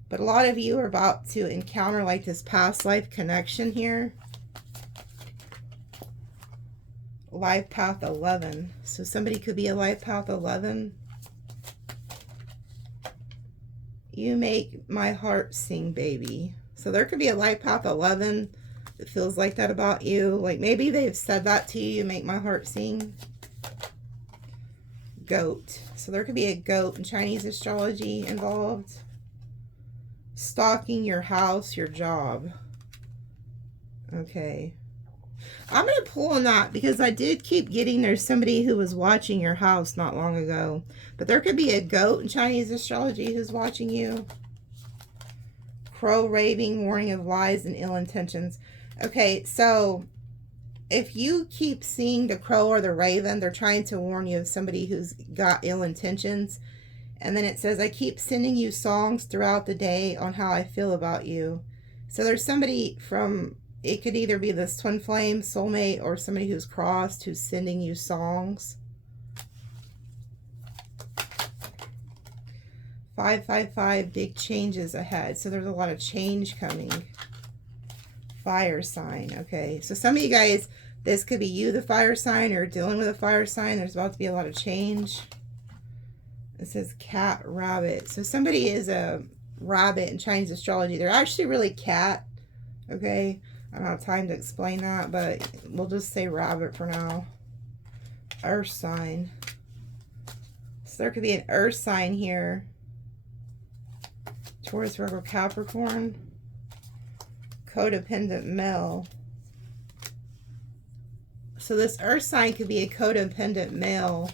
but a lot of you are about to encounter like this past life connection here. Life path 11. So somebody could be a life path 11. You make my heart sing, baby. So there could be a life path 11 that feels like that about you. Like maybe they've said that to you. You make my heart sing. Goat. So there could be a goat in Chinese astrology involved. Stalking your house, your job. Okay. I'm going to pull on that because I did keep getting there's somebody who was watching your house not long ago. But there could be a goat in Chinese astrology who's watching you. Crow raving, warning of lies and ill intentions. Okay, so if you keep seeing the crow or the raven, they're trying to warn you of somebody who's got ill intentions. And then it says, I keep sending you songs throughout the day on how I feel about you. So there's somebody from... It could either be this twin flame, soulmate, or somebody who's crossed who's sending you songs. 555, big changes ahead. So there's a lot of change coming. Fire sign. Okay, so some of you guys, this could be you, the fire sign, or dealing with a fire sign. There's about to be a lot of change. It says cat, rabbit. So somebody is a rabbit in Chinese astrology. They're actually really cat. Okay. I don't have time to explain that, but we'll just say rabbit for now. Earth sign. So there could be an earth sign here. Taurus, Virgo, Capricorn. Codependent male. So this earth sign could be a codependent male.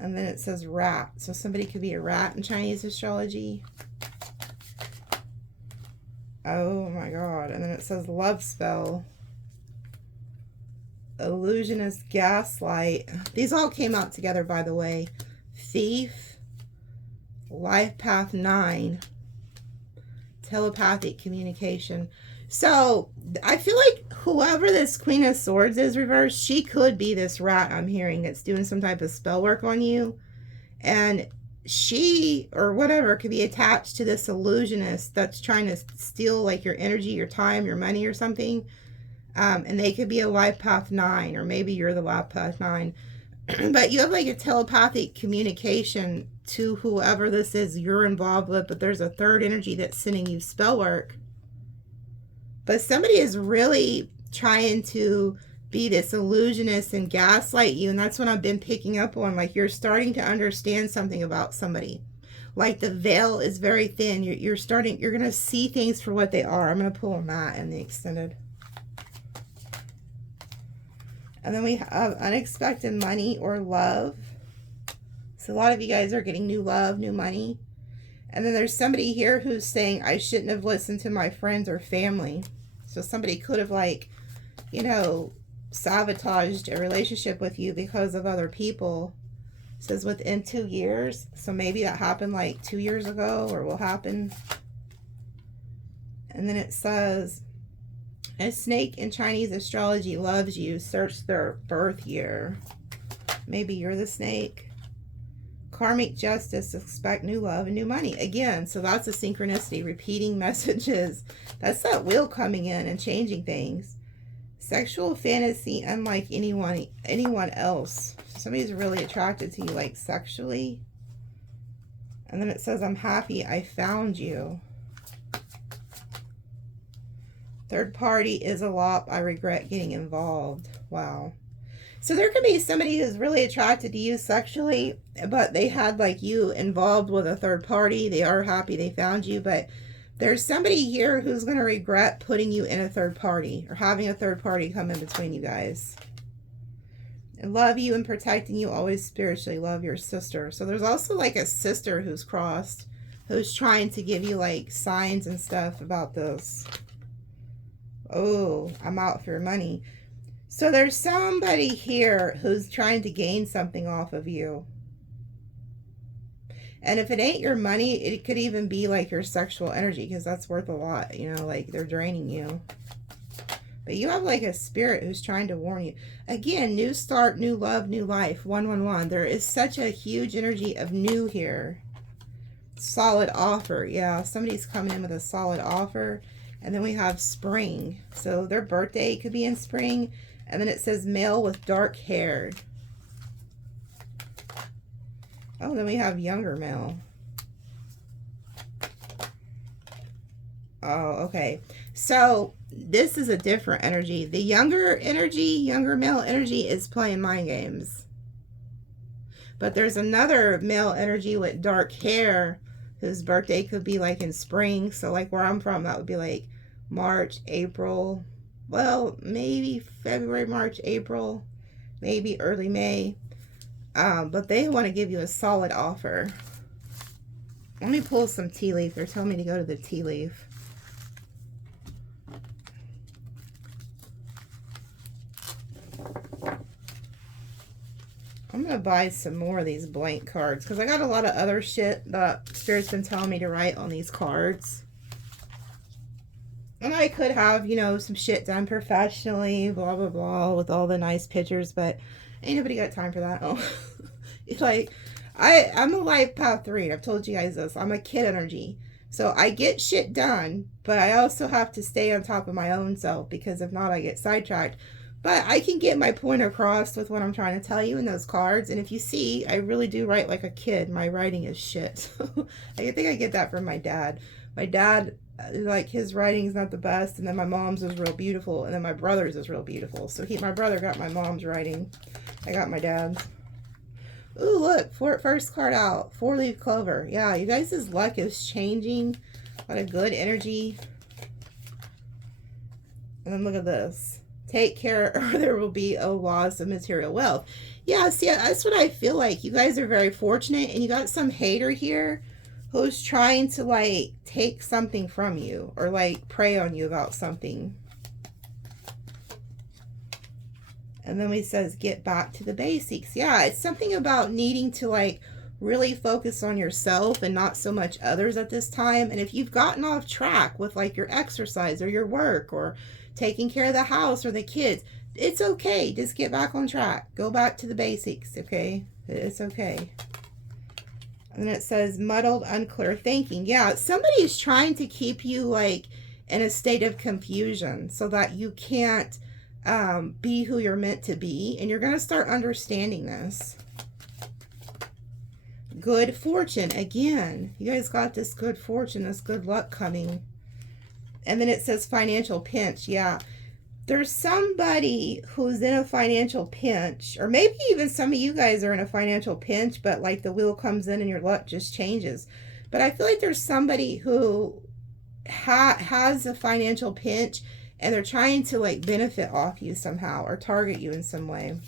And then it says rat. So somebody could be a rat in Chinese astrology. Oh my god. And then it says love spell. Illusionist, gaslight. These all came out together, by the way. Thief. Life path 9. Telepathic communication. So I feel like whoever this Queen of Swords is reversed, she could be this rat I'm hearing that's doing some type of spell work on you. And she or whatever could be attached to this illusionist that's trying to steal like your energy, your time, your money or something. And they could be a life path 9, or maybe you're the life path 9. But you have like a telepathic communication to whoever this is you're involved with, but there's a third energy that's sending you spell work. But somebody is really trying to be this illusionist and gaslight you, and that's what I've been picking up on. Like you're starting to understand something about somebody. Like the veil is very thin. You're going to see things for what they are. I'm going to pull on that in the extended. And then we have unexpected money or love. So a lot of you guys are getting new love, new money. And then there's somebody here who's saying, I shouldn't have listened to my friends or family. So somebody could have like, you know, sabotaged a relationship with you because of other people. It says within 2 years. So maybe that happened like 2 years ago or will happen. And then it says, a snake in Chinese astrology loves you. Search their birth year. Maybe you're the snake. karmic justice, expect new love and new money. Again, so that's a synchronicity, repeating messages. That's that wheel coming in and changing things. Sexual fantasy unlike anyone else. Somebody's really attracted to you, like sexually. And then it says, I'm happy I found you. Third party is a lot. I regret getting involved. Wow. So there could be somebody who's really attracted to you sexually, but they had like you involved with a third party. They are happy they found you, but there's somebody here who's going to regret putting you in a third party or having a third party come in between you guys. And love you and protecting you, always spiritually. Love your sister. So there's also like a sister who's crossed, who's trying to give you like signs and stuff about this. Oh, I'm out for money. So there's somebody here who's trying to gain something off of you. And if it ain't your money, it could even be like your sexual energy, because that's worth a lot, you know, like they're draining you. But you have like a spirit who's trying to warn you. Again, new start, new love, new life, 111. There is such a huge energy of new here. Solid offer. Yeah, somebody's coming in with a solid offer. And then we have spring. So their birthday could be in spring. And then it says male with dark hair. Oh, then we have younger male. Oh, okay. So this is a different energy. The younger energy, younger male energy is playing mind games. But there's another male energy with dark hair whose birthday could be like in spring. So like where I'm from, that would be like March, April. Well, maybe February, March, April, maybe early May. But they want to give you a solid offer. Let me pull some tea leaf. They're telling me to go to the tea leaf. I'm going to buy some more of these blank cards because I got a lot of other shit that Spirit's been telling me to write on these cards. And I could have, you know, some shit done professionally, blah, blah, blah, with all the nice pictures, but ain't nobody got time for that. Oh. Like, I'm a life path 3. I've told you guys this. I'm a kid energy. So I get shit done, but I also have to stay on top of my own self, because if not, I get sidetracked. But I can get my point across with what I'm trying to tell you in those cards. And if you see, I really do write like a kid. My writing is shit. I think I get that from my dad. My dad, like, his writing's not the best, and then my mom's is real beautiful, and then my brother's is real beautiful. So my brother got my mom's writing. I got my dad's. Ooh, look, first card out, 4-leaf clover. Yeah, you guys' luck is changing. What a good energy. And then look at this. Take care or there will be a loss of material wealth. Yeah, see, that's what I feel like. You guys are very fortunate, and you got some hater here who's trying to, like, take something from you or, like, prey on you about something. And then he says, get back to the basics. Yeah, it's something about needing to, like, really focus on yourself and not so much others at this time. And if you've gotten off track with, like, your exercise or your work or taking care of the house or the kids, it's okay. Just get back on track. Go back to the basics, okay? It's okay. And then it says, muddled, unclear thinking. Yeah, somebody is trying to keep you, like, in a state of confusion so that you can't be who you're meant to be. And you're going to start understanding this. Good fortune. Again, you guys got this good fortune, this good luck coming. And then it says financial pinch. Yeah, there's somebody who's in a financial pinch, or maybe even some of you guys are in a financial pinch, but like the wheel comes in and your luck just changes. But I feel like there's somebody who has a financial pinch, and they're trying to, like, benefit off you somehow or target you in some way.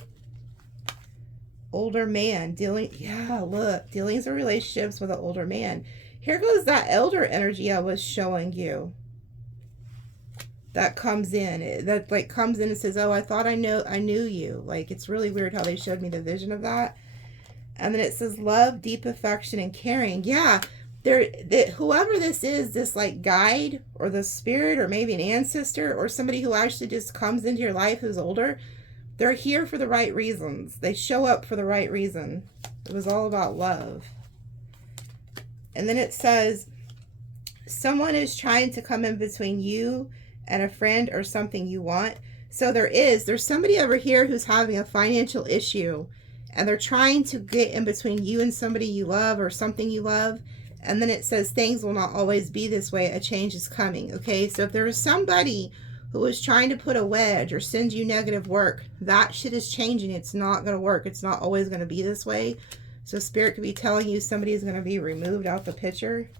Older man dealing. Yeah, look, dealings or relationships with an older man. Here goes that elder energy I was showing you. That comes in. That, like, comes in and says, oh, I thought I knew you. Like, it's really weird how they showed me the vision of that. And then it says love, deep affection, and caring. Yeah. Whoever this is, this, like, guide or the spirit or maybe an ancestor or somebody who actually just comes into your life who's older, they're here for the right reasons. They show up for the right reason. It was all about love. And then it says, someone is trying to come in between you and a friend or something you want. So there's somebody over here who's having a financial issue, and they're trying to get in between you and somebody you love or something you love. And then it says, things will not always be this way. A change is coming. Okay, so if there is somebody who is trying to put a wedge or send you negative work, that shit is changing. It's not going to work. It's not always going to be this way. So Spirit could be telling you somebody is going to be removed out the picture.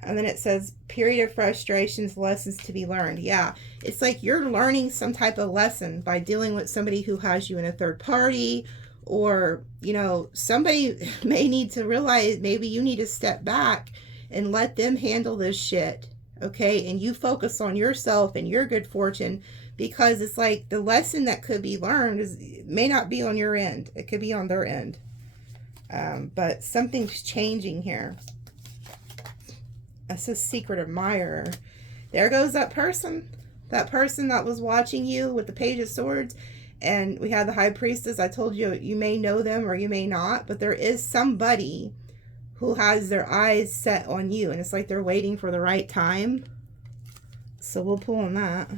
And then it says, period of frustrations, lessons to be learned. Yeah, it's like you're learning some type of lesson by dealing with somebody who has you in a third party, or, you know, somebody may need to realize maybe you need to step back and let them handle this shit. Okay, and you focus on yourself and your good fortune, because it's like the lesson that could be learned may not be on your end. It could be on their end. But something's changing here. That's a secret admirer. There goes that person. That person that was watching you with the Page of Swords. And we had the High Priestess. I told you, you may know them or you may not. But there is somebody who has their eyes set on you. And it's like they're waiting for the right time. So we'll pull on that.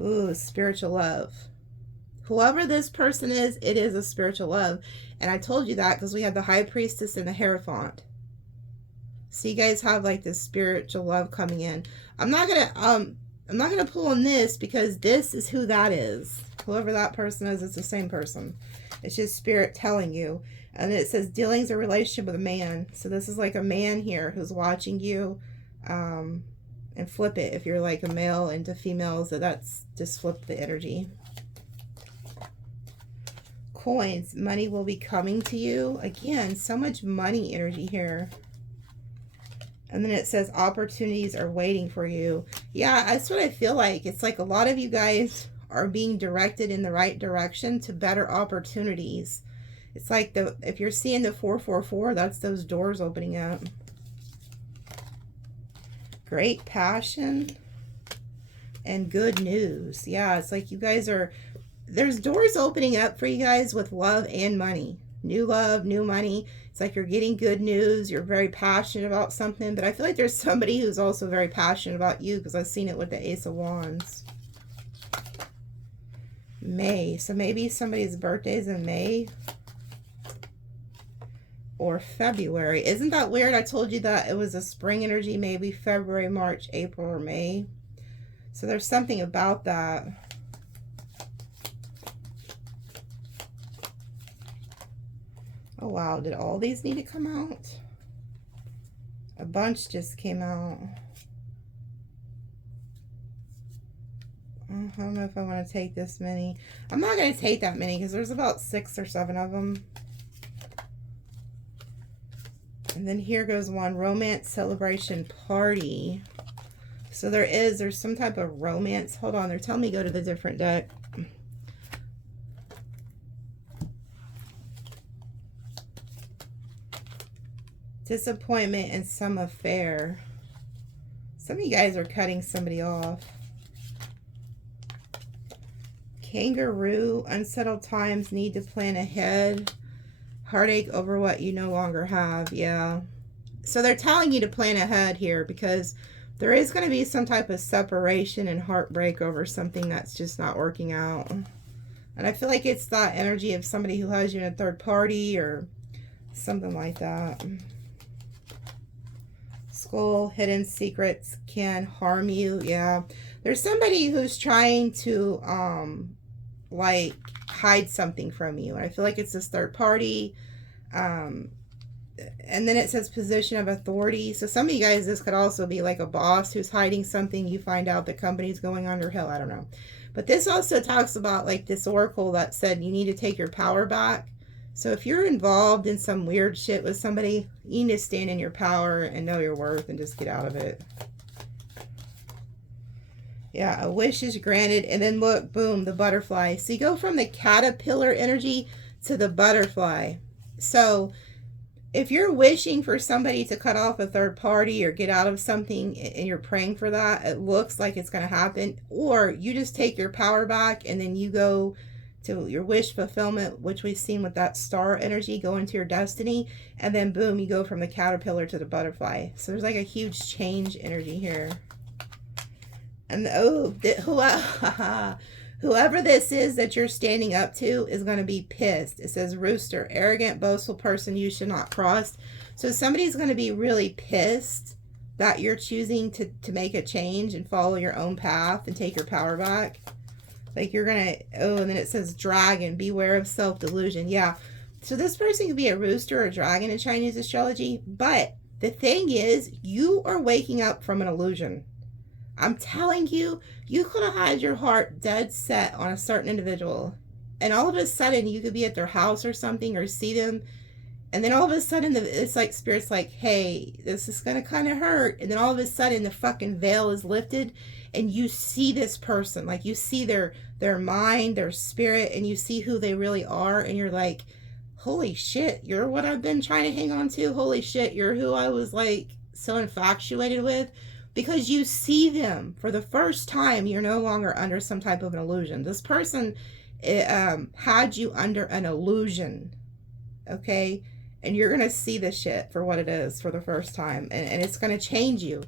Ooh, spiritual love. Whoever this person is, it is a spiritual love. And I told you that because we had the High Priestess and the Hierophant. So you guys have like this spiritual love coming in. I'm not gonna pull on this because this is who that is. Whoever that person is, it's the same person. It's just Spirit telling you. And it says dealings or relationship with a man. So this is like a man here who's watching you. And flip it if you're like a male into females. So that's just flip the energy. Coins, money will be coming to you. Again, so much money energy here. And then it says opportunities are waiting for you. Yeah, that's what I feel like. It's like a lot of you guys are being directed in the right direction to better opportunities. It's like if you're seeing the 444, that's those doors opening up. Great passion and good news. Yeah, it's like you guys are, there's doors opening up for you guys with love and money. New love, new money. It's like you're getting good news. You're very passionate about something. But I feel like there's somebody who's also very passionate about you, because I've seen it with the Ace of Wands. May. So maybe somebody's birthday is in May or February. Isn't that weird? I told you that it was a spring energy. Maybe February, March, April, or May. So there's something about that. Oh, wow. Did all these need to come out? A bunch just came out. I don't know if I want to take this many. I'm not going to take that many because there's about 6 or 7 of them. And then here goes one. Romance celebration party. So there's some type of romance. Hold on. They're telling me go to the different deck. Disappointment and some affair. Some of you guys are cutting somebody off. Kangaroo, unsettled times, need to plan ahead. Heartache over what you no longer have. Yeah. So they're telling you to plan ahead here because there is going to be some type of separation and heartbreak over something that's just not working out. And I feel like it's that energy of somebody who has you in a third party or something like that. Skull, hidden secrets can harm you. Yeah. There's somebody who's trying to like hide something from you. And I feel like it's this third party. And then it says position of authority. So some of you guys, this could also be like a boss who's hiding something. You find out the company's going under. Hell, I don't know. But this also talks about like this oracle that said you need to take your power back. So if you're involved in some weird shit with somebody, you need to stand in your power and know your worth and just get out of it. Yeah, a wish is granted. And then look, boom, the butterfly. So you go from the caterpillar energy to the butterfly. So if you're wishing for somebody to cut off a third party or get out of something and you're praying for that, it looks like it's going to happen. Or you just take your power back and then you go to your wish fulfillment, which we've seen with that star energy, go into your destiny, and then boom, you go from the caterpillar to the butterfly. So there's like a huge change energy here. And oh, whoever this is that you're standing up to is going to be pissed. It says rooster, arrogant, boastful person you should not cross. So somebody's going to be really pissed that you're choosing to make a change and follow your own path and take your power back. Like you're going to, oh, and then it says dragon, beware of self-delusion. Yeah. So this person could be a rooster or a dragon in Chinese astrology. But the thing is, you are waking up from an illusion. I'm telling you, you could have had your heart dead set on a certain individual. And all of a sudden, you could be at their house or something or see them. And then all of a sudden, it's like Spirit's like, hey, this is going to kind of hurt. And then all of a sudden, the fucking veil is lifted. And you see this person. Like, you see their mind, their spirit. And you see who they really are. And you're like, holy shit, you're what I've been trying to hang on to. Holy shit, you're who I was, like, so infatuated with. Because you see them for the first time, you're no longer under some type of an illusion. This person had you under an illusion, okay? And you're going to see the shit for what it is for the first time. And it's going to change you,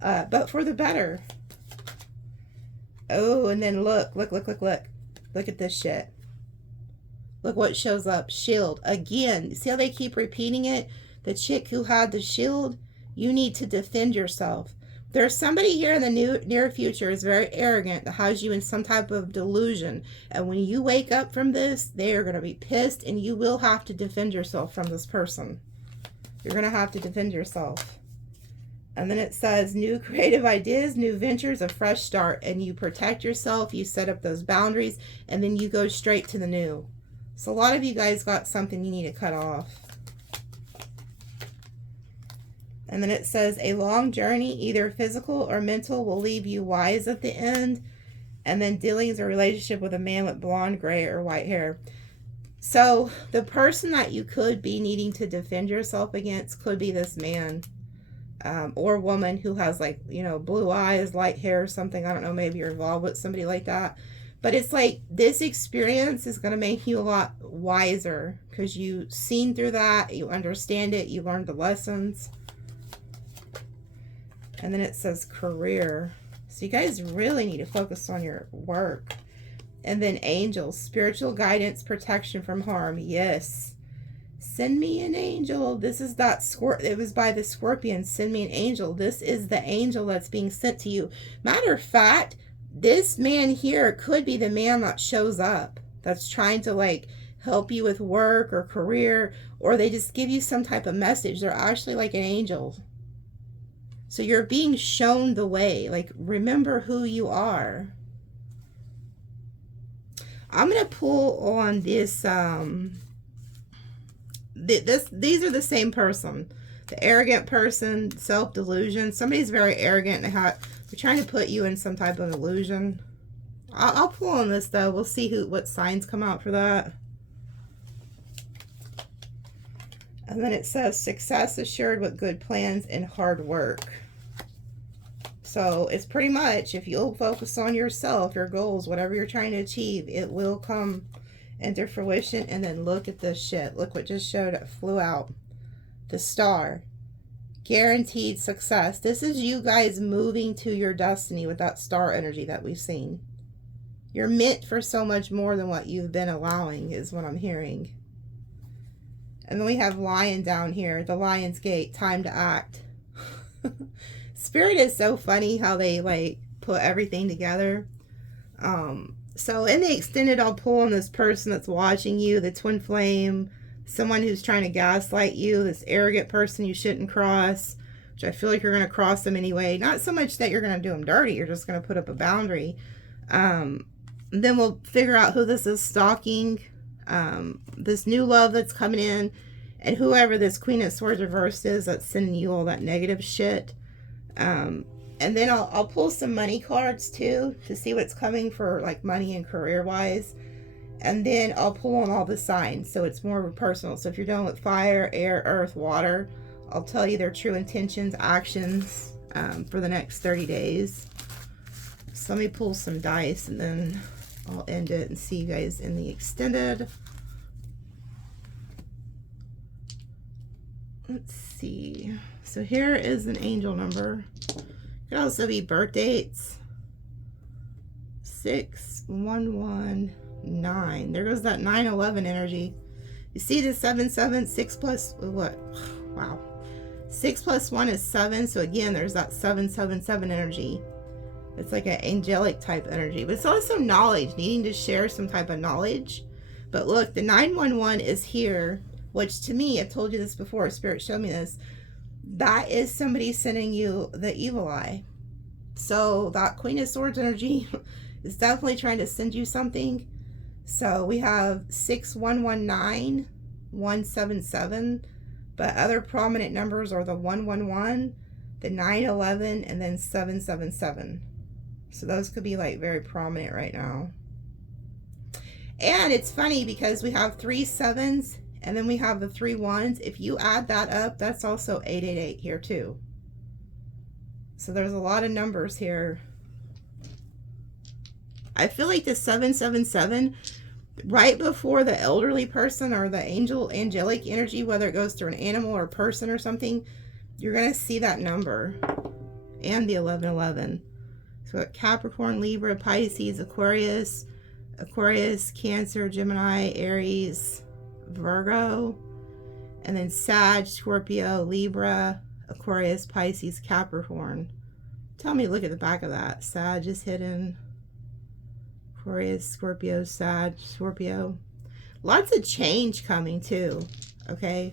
but for the better. Oh, and then look. Look at this shit. Look what shows up. Shield. Again, see how they keep repeating it? The chick who had the shield, you need to defend yourself. There's somebody here in the near future is very arrogant that has you in some type of delusion. And when you wake up from this, they are going to be pissed and you will have to defend yourself from this person. You're going to have to defend yourself. And then it says new creative ideas, new ventures, a fresh start. And you protect yourself, you set up those boundaries, and then you go straight to the new. So a lot of you guys got something you need to cut off. And then it says, a long journey, either physical or mental, will leave you wise at the end. And then dealings or relationship with a man with blonde, gray, or white hair. So the person that you could be needing to defend yourself against could be this man or woman who has, like, you know, blue eyes, light hair or something. I don't know, maybe you're involved with somebody like that. But it's like this experience is going to make you a lot wiser because you've seen through that. You understand it. You learned the lessons. And then it says career. So you guys really need to focus on your work. And then angels, spiritual guidance, protection from harm. Yes. Send me an angel. This is that it was by the scorpion. Send me an angel. This is the angel that's being sent to you. Matter of fact, this man here could be the man that shows up. That's trying to, like, help you with work or career. Or they just give you some type of message. They're actually like an angel. So you're being shown the way. Like, remember who you are. I'm going to pull on this. These are the same person. The arrogant person, self-delusion. Somebody's very arrogant and they're trying to put you in some type of illusion. I'll pull on this, though. We'll see what signs come out for that. And then it says, success assured with good plans and hard work. So it's pretty much, if you'll focus on yourself, your goals, whatever you're trying to achieve, it will come into fruition. And then look at this shit. Look what just showed up, flew out. The star. Guaranteed success. This is you guys moving to your destiny with that star energy that we've seen. You're meant for so much more than what you've been allowing, is what I'm hearing. And then we have lion down here. The Lionsgate. Time to act. Spirit is so funny how they, like, put everything together. So in the extended, I'll pull on this person that's watching you, the twin flame, someone who's trying to gaslight you, this arrogant person you shouldn't cross, which I feel like you're going to cross them anyway. Not so much that you're going to do them dirty. You're just going to put up a boundary. Then we'll figure out who this is stalking, this new love that's coming in, and whoever this Queen of Swords reversed is that's sending you all that negative shit. And then I'll pull some money cards too to see what's coming for, like, money and career wise. And then I'll pull on all the signs, so it's more personal. So if you're dealing with fire, air, earth, water, I'll tell you their true intentions, actions for the next 30 days. So let me pull some dice and then I'll end it and see you guys in the extended. Let's see. So here is an angel number. It could also be birth dates. 6119. There goes that 911 energy. You see the 77, 6 plus what? Wow. 6 plus 1 is 7. So again, there's that 777 energy. It's like an angelic type energy, but it's also knowledge, needing to share some type of knowledge. But look, the 911 is here, which to me, I've told you this before, Spirit showed me this. That is somebody sending you the evil eye. So that Queen of Swords energy is definitely trying to send you something. So we have 6119, 177, but other prominent numbers are the 111, the 911, and then 777. So those could be like very prominent right now. And it's funny because we have 3 7s and then we have the 3 1s. If you add that up, that's also 888 here too. So there's a lot of numbers here. I feel like the 777, right before the elderly person or the angelic energy, whether it goes through an animal or a person or something, you're going to see that number. And the 1111. So Capricorn, Libra, Pisces, Aquarius, Cancer, Gemini, Aries, Virgo, and then Sag, Scorpio, Libra, Aquarius, Pisces, Capricorn. Tell me, look at the back of that. Sag is hidden. Aquarius, Scorpio, Sag, Scorpio. Lots of change coming too. Okay.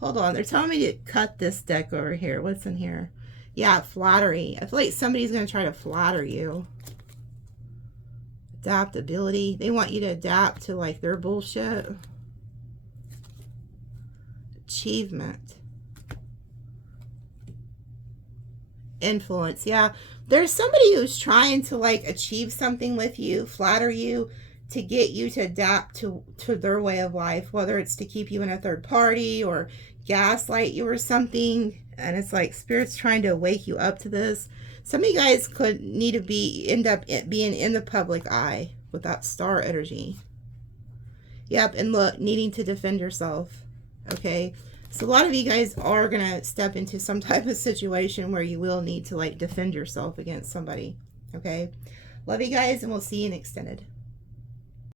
Hold on. They're telling me to cut this deck over here. What's in here? Yeah, flattery. I feel like somebody's going to try to flatter you. Adaptability. They want you to adapt to like their bullshit. Achievement. Influence. Yeah, there's somebody who's trying to like achieve something with you, flatter you, to get you to adapt to their way of life, whether it's to keep you in a third party or gaslight you or something. And it's like Spirit's trying to wake you up to this. Some of you guys could need to end up being in the public eye with that star energy. Yep, and look, needing to defend yourself. Okay, so a lot of you guys are going to step into some type of situation where you will need to like defend yourself against somebody. Okay, love you guys, and we'll see you in extended.